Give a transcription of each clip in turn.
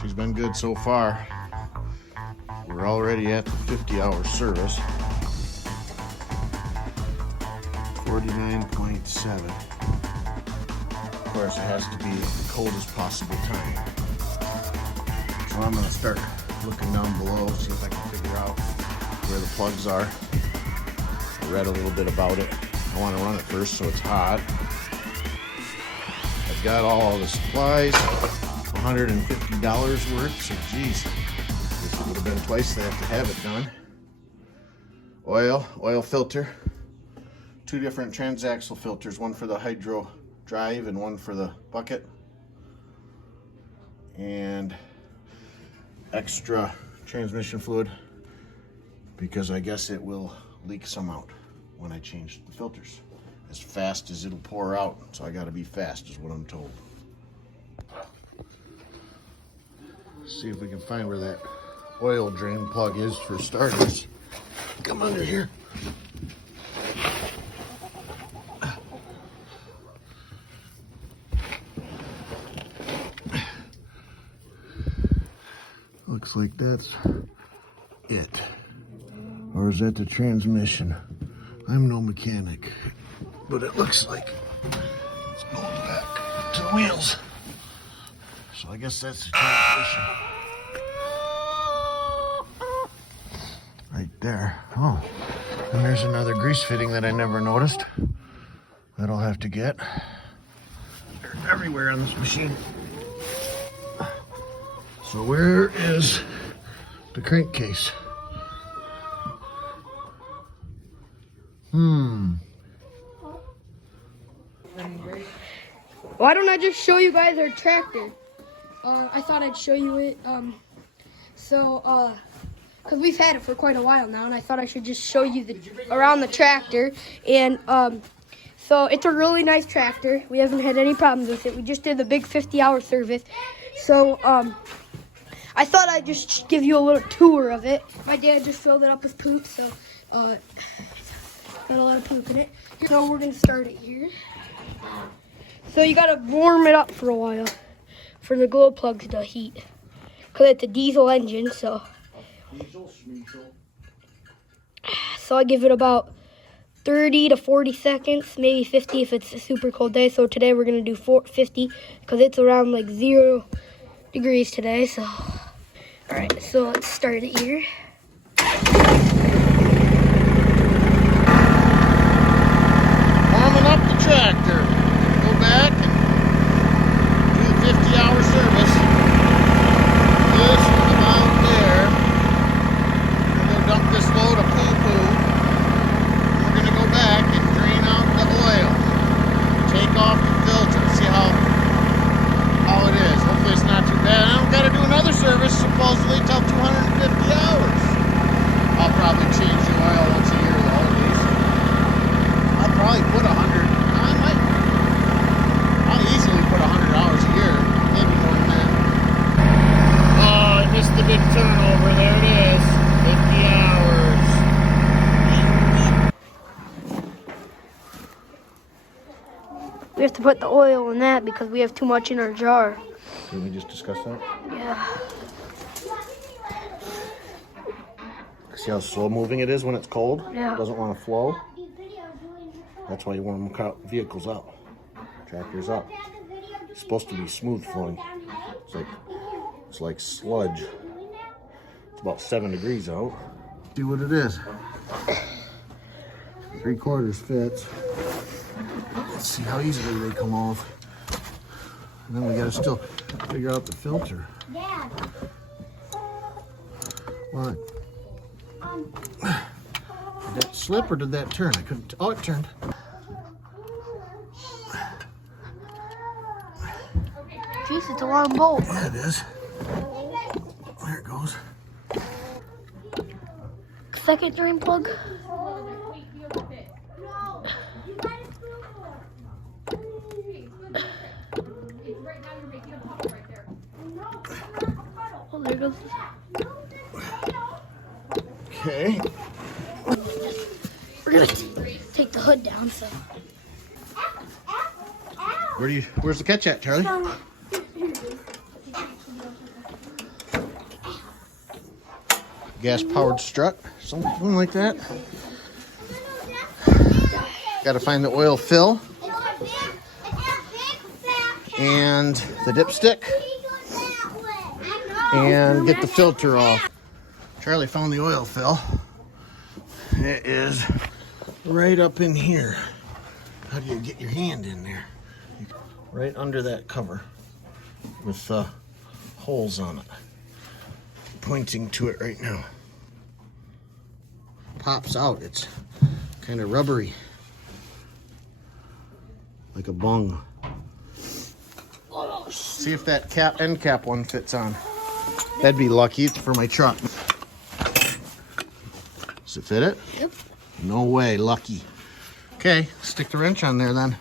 She's been good so far. We're already at the 50-hour service. 49.7. Of course, it has to be the coldest possible time. So I'm gonna start looking down below, see if I can figure out where the plugs are. I read a little bit about it. I want to run it first so it's hot. I've got all the supplies, $150 worth, so geez, this would have been twice they have to have it done. Oil filter, 2 different transaxle filters, one for the hydro drive and one for the bucket, and extra transmission fluid because I guess it will leak some out when I change the filters as fast as it'll pour out, so I got to be fast is what I'm told. See if we can find where that oil drain plug is for starters. Come under here. Looks like that's it. Or is that the transmission? I'm no mechanic, but it looks like it's going back to the wheels. So I guess that's the transmission. Right there. Oh, and there's another grease fitting that I never noticed that I'll have to get. They're everywhere on this machine. So where is the crankcase? Why don't I just show you guys our tractor? I thought I'd show you it. Because we've had it for quite a while now, and I thought I should just show you around the tractor. And so it's a really nice tractor. We haven't had any problems with it. We just did the big 50-hour service. So I thought I'd just give you a little tour of it. My dad just filled it up with poop, so got a lot of poop in it. So we're gonna start it here. So you gotta warm it up for a while for the glow plugs to heat, cause it's a diesel engine. So I give it about 30 to 40 seconds, maybe 50 if it's a super cold day. So today we're gonna do 50 because it's around like 0 degrees today. So all right, so let's start it here. Warming up the tractor. Go back and do the 50-hour service. This is about there. We're going to dump this load of poo-poo. We're going to go back and drain out the oil. Take off the filter. See how it is. Hopefully it's not too bad. I don't got to do another service supposedly till 250 hours. I'll probably change the oil once a year the holidays. I'll probably put 100. I'll easily put 100 hours a year, maybe more than that. Oh, I missed the big turnover. There it is. 50 hours. We have to put the oil in that because we have too much in our jar. Can we just discuss that? Yeah. See how slow moving it is when it's cold? Yeah. It doesn't want to flow. That's why you warm vehicles up. Tractors up. It's supposed to be smooth flowing. It's like sludge. It's about 7 degrees out. See what it is. 3/4 fits. Let's see how easily they come off. And then we gotta still figure out the filter. Dad. What? Did that slip or did that turn? I couldn't. Oh, it turned. Jeez, it's a long bolt. Yeah, it is. There it goes. Second drain plug. Oh, there goes. Okay. We're gonna take the hood down. So. Where's the catch at, Charlie? gas-powered strut, something like that. Got to find the oil fill and the dipstick and get the filter off. Charlie found the oil fill. It is right up in here. How do you get your hand in there? Right under that cover with holes on it. Pointing to it right now. Pops out. It's kind of rubbery. Like a bung. See if that end cap one fits on. That'd be lucky for my truck. Does it fit it? Yep. No way, lucky. Okay, stick the wrench on there then.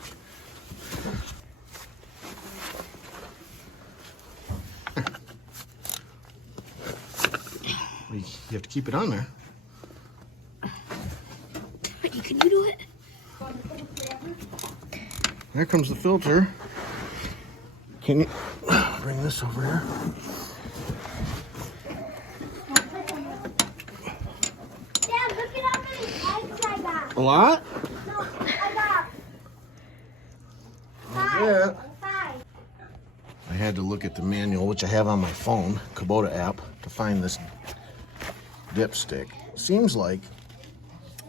You have to keep it on there. Can you do it? There comes the filter. Can you bring this over here? Dad, look at how many eggs I got. A lot? No, I got Yeah. 5. I had to look at the manual, which I have on my phone, Kubota app, to find this dipstick. Seems like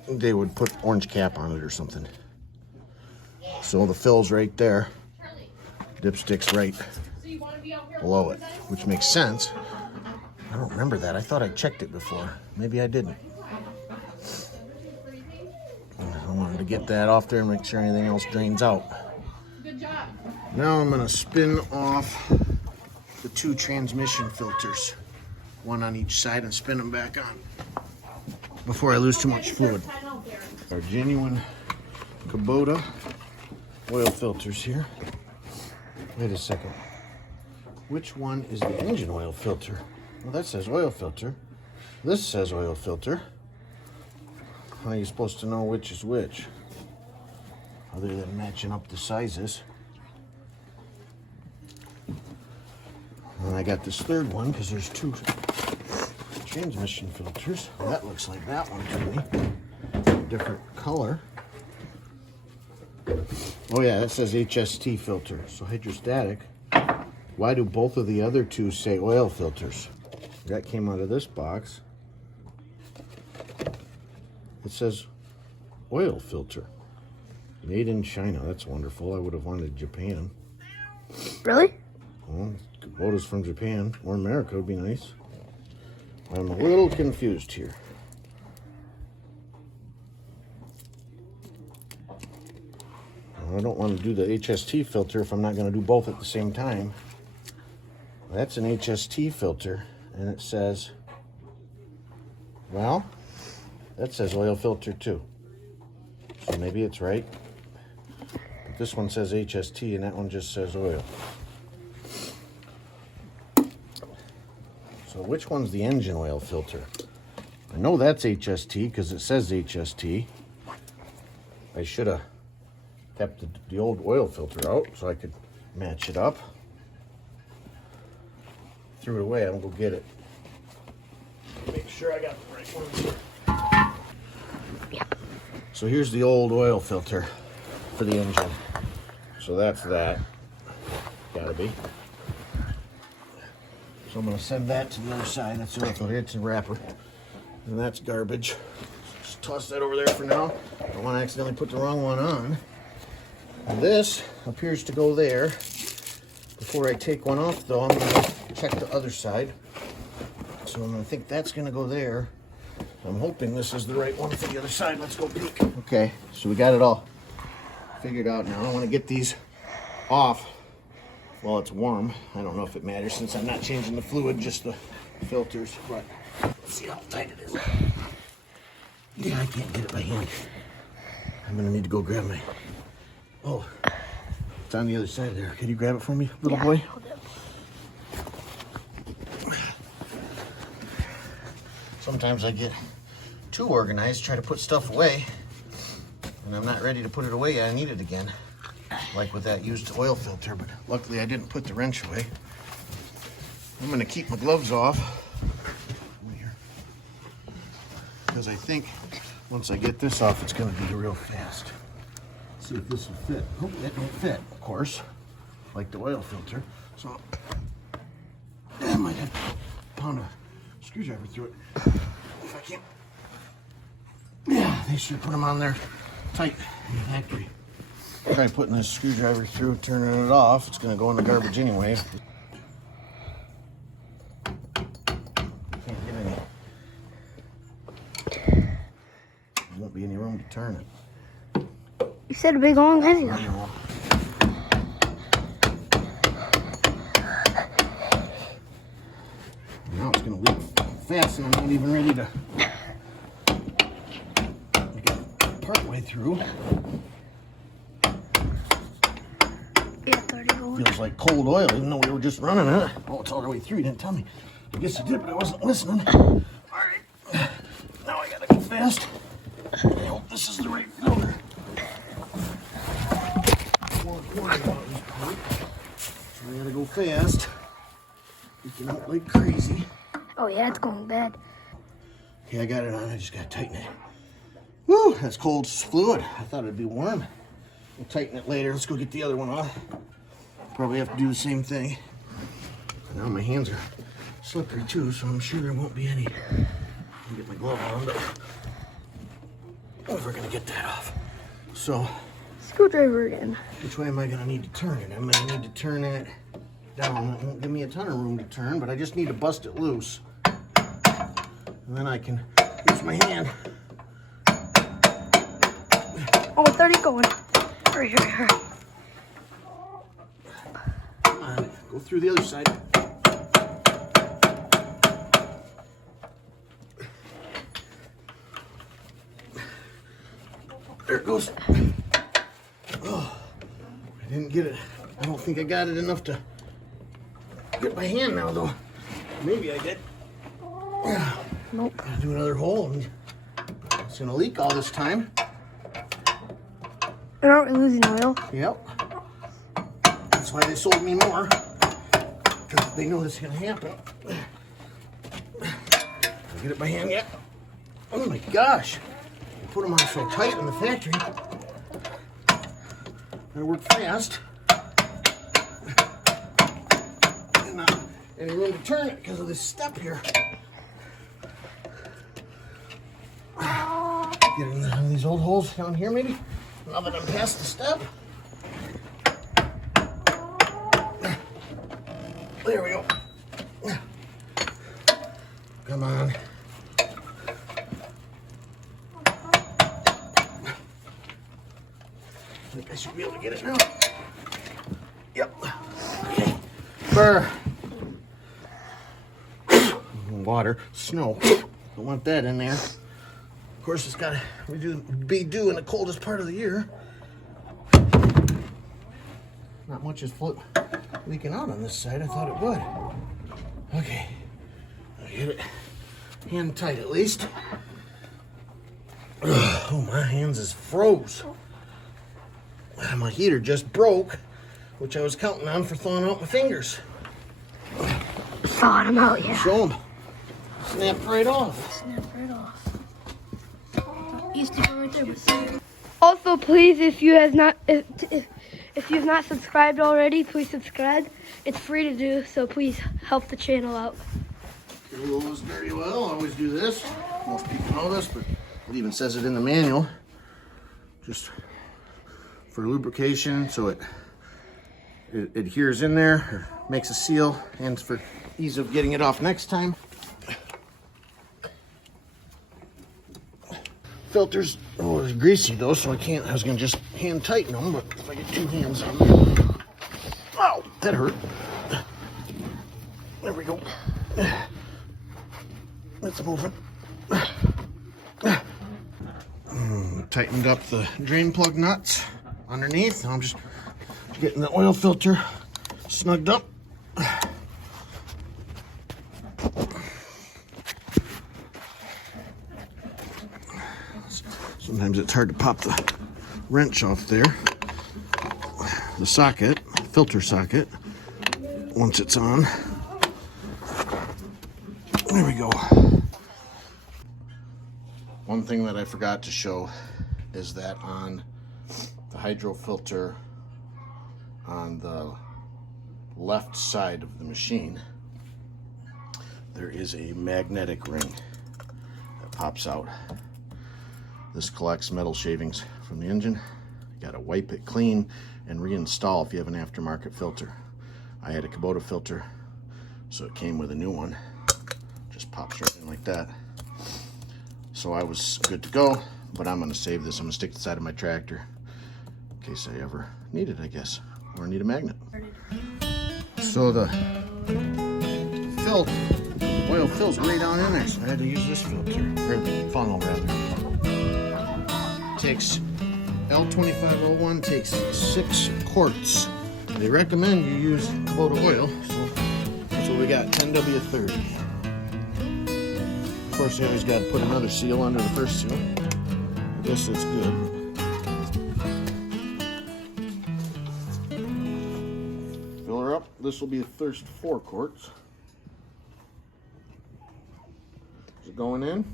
they would put orange cap on it or something. So the fill's right there. Dipstick's right below it, which makes sense. I don't remember that. I thought I checked it before. Maybe I didn't. I wanted to get that off there and make sure anything else drains out. Good job. Now I'm gonna spin off the 2 transmission filters, one on each side, and spin them back on before I lose too much fluid. Our genuine Kubota oil filters here. Wait a second. Which one is the engine oil filter? Well, that says oil filter. This says oil filter. How are you supposed to know which is which? Other than matching up the sizes. And I got this third one because there's 2 transmission filters. Well, that looks like that one to me. Different color. Oh yeah, that says HST filter, so hydrostatic. Why do both of the other 2 say oil filters? That came out of this box. It says oil filter. Made in China. That's wonderful. I would have wanted Japan. Really? Well, Kubota's from Japan, or America would be nice. I'm a little confused here. I don't want to do the HST filter if I'm not going to do both at the same time. That's an HST filter, and it says, well, that says oil filter too. So maybe it's right. But this one says HST, and that one just says oil. So which one's the engine oil filter? I know that's HST because it says HST. I should have kept the old oil filter out so I could match it up. Threw it away. I'm gonna go get it. Make sure I got the right one. So here's the old oil filter for the engine. So that's that. Gotta be. So I'm gonna send that to the other side. That's the oil filter. It's a wrapper. And that's garbage. Just toss that over there for now. I don't want to accidentally put the wrong one on. And this appears to go there. Before I take one off though, I'm going to check the other side. So I'm going to think that's going to go there. I'm hoping this is the right one for the other side. Let's go peek. Okay, so we got it all figured out now. I want to get these off while it's warm. I don't know if it matters since I'm not changing the fluid, just the filters. But let's see how tight it is. Yeah, I can't get it by hand. I'm going to need to go grab my... Oh, it's on the other side there. Can you grab it for me, little boy? Sometimes I get too organized, try to put stuff away, and I'm not ready to put it away yet. I need it again, like with that used oil filter, but luckily I didn't put the wrench away. I'm gonna keep my gloves off. because I think once I get this off, it's going to be real fast. Let's see if this will fit. Oh, it won't fit, of course, like the oil filter. So I might have to pound a screwdriver through it if I can. Yeah, they should put them on there tight in the factory. Try putting this screwdriver through, turning it off. It's going to go in the garbage anyway. Can't get any. There won't be any room to turn it. You said a big long heavy. I know. Now it's going to leak fast, and I'm not even ready to get part way through. Feels like cold oil, even though we were just running it. Oh, it's all the way through. You didn't tell me. I guess you did, but I wasn't listening. All right. Now I gotta go fast. I hope this is the right filter. So I gotta go fast. Freaking out like crazy. Oh yeah, it's going bad. Okay, I got it on. I just gotta tighten it. Woo, that's cold fluid. I thought it'd be warm. We'll tighten it later. Let's go get the other one off. Probably have to do the same thing. Now my hands are slippery too, so I'm sure there won't be any. I'll get my glove on, but we're gonna get that off. So, Screwdriver again. which way am I gonna need to turn it? I'm gonna need to turn it down. It won't give me a ton of room to turn, but I just need to bust it loose. And then I can use my hand. Oh, it's already going. Hurry, hurry, hurry. Come on, go through the other side. There it goes. Oh, I didn't get it. I don't think I got it enough to get my hand now, though. Maybe I did. Nope. Gotta do another hole. And it's gonna leak all this time. You're not losing oil. Yep. That's why they sold me more. Because they know this is gonna happen. I'll get it by hand yet. Oh my gosh. They put them on so tight in the factory. Gotta work fast. And not any room to turn it because of this step here. Get in one of these old holes down here maybe. Now that I'm past the step. There we go. Come on. I think I should be able to get it now. Yep. Okay. Burr. Water. Snow. Don't want that in there. Of course, it's got to be due in the coldest part of the year. Not much is leaking out on this side. I thought it would. Okay. I'll get it hand tight at least. Ugh, oh, my hands is froze. My heater just broke, which I was counting on for thawing out my fingers. Thawed them out, yeah. Show them. Snapped right off. Snap right off. Used to go right there, but also, please, if you have not, if you've not subscribed already, please subscribe. It's free to do, so please help the channel out. Goes very well. I always do this. Most people know this, but it even says it in the manual. Just for lubrication, so it adheres in there, or makes a seal, and for ease of getting it off next time. Filters, oh, it's greasy though, so I was gonna just hand tighten them, but if I get two hands on them. Oh, that hurt. There we go. It's moving. Tightened up the drain plug nuts underneath. I'm just getting the oil filter snugged up. Sometimes it's hard to pop the wrench off there. The socket, filter socket, once it's on. There we go. One thing that I forgot to show is that on the hydro filter on the left side of the machine, there is a magnetic ring that pops out. This collects metal shavings from the engine. You gotta wipe it clean and reinstall if you have an aftermarket filter. I had a Kubota filter, so it came with a new one. Just pops right in like that. So I was good to go, but I'm gonna save this. I'm gonna stick it to the side of my tractor in case I ever need it, I guess, or need a magnet. So the oil fills way down in there, so I had to use this filter, or funnel rather. Takes L2501 takes 6 quarts. They recommend you use Kubota oil, so that's what we got, 10W30. Of course, you always got to put another seal under the first seal. I guess it's good. Fill her up. This will be the first 4 quarts. Is it going in?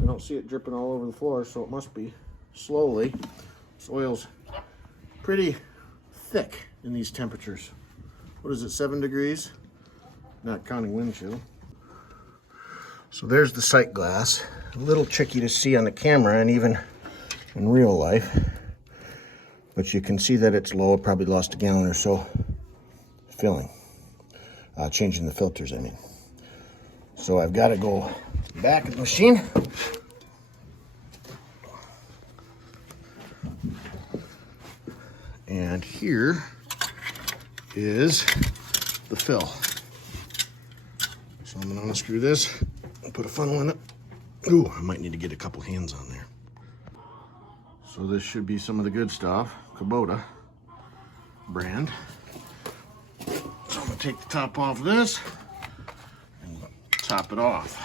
I don't see it dripping all over the floor, so it must be slowly. This oil's pretty thick in these temperatures. What is it, 7 degrees? Not counting wind chill. So there's the sight glass. A little tricky to see on the camera and even in real life. But you can see that it's low. It probably lost a gallon or so filling. Changing the filters, I mean. So I've got to go back in the machine. And here is the fill. So I'm going to unscrew this and put a funnel in it. Ooh, I might need to get a couple hands on there. So this should be some of the good stuff. Kubota brand. So I'm going to take the top off of this and top it off.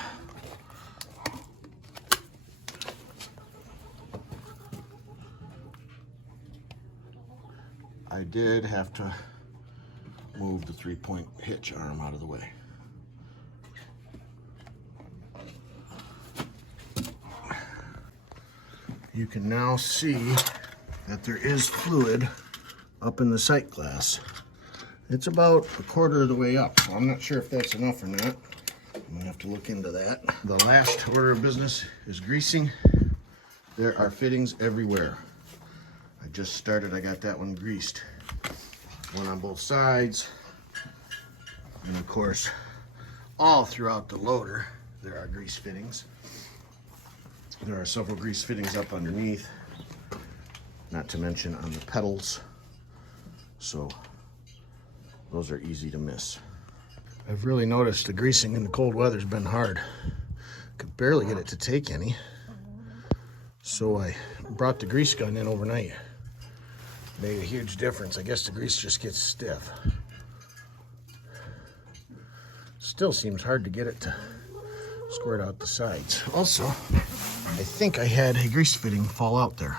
I did have to move the 3-point hitch arm out of the way. You can now see that there is fluid up in the sight glass. It's about a quarter of the way up, so I'm not sure if that's enough or not. I'm gonna have to look into that. The last order of business is greasing. There are fittings everywhere. I just started, I got that one greased. One on both sides. And of course, all throughout the loader, there are grease fittings. There are several grease fittings up underneath, not to mention on the pedals. So those are easy to miss. I've really noticed the greasing in the cold weather's been hard. Could barely get it to take any. So I brought the grease gun in overnight. Made a huge difference. I guess the grease just gets stiff. Still seems hard to get it to squirt out the sides. Also, I think I had a grease fitting fall out there.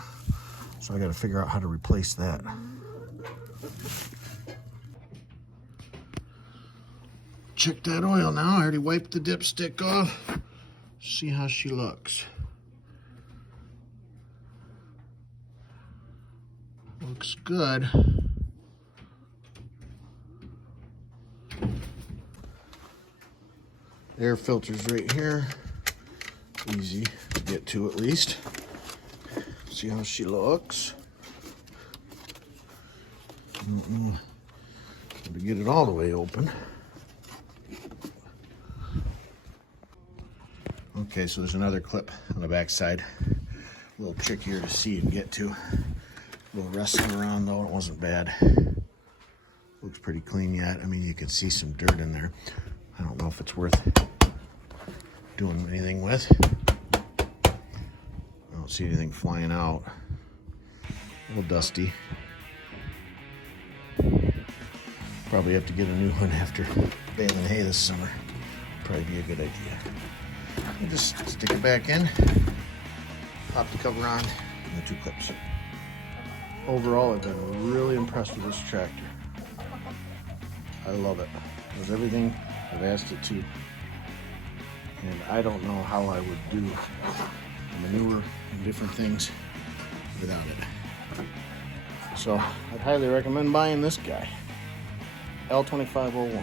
So I got to figure out how to replace that. Check that oil now. I already wiped the dipstick off. See how she looks. Looks good. Air filter's right here. Easy to get to at least. See how she looks. To get it all the way open. Okay, so there's another clip on the back side. A little trickier to see and get to. A little wrestling around though, it wasn't bad. Looks pretty clean yet. I mean, you can see some dirt in there. I don't know if it's worth doing anything with. I don't see anything flying out. A little dusty. Probably have to get a new one after baling hay this summer. Probably be a good idea. And just stick it back in, pop the cover on, and the 2 clips. Overall, I've been really impressed with this tractor. I love it. It does everything I've asked it to. And I don't know how I would do manure and different things without it. So I'd highly recommend buying this guy, L2501.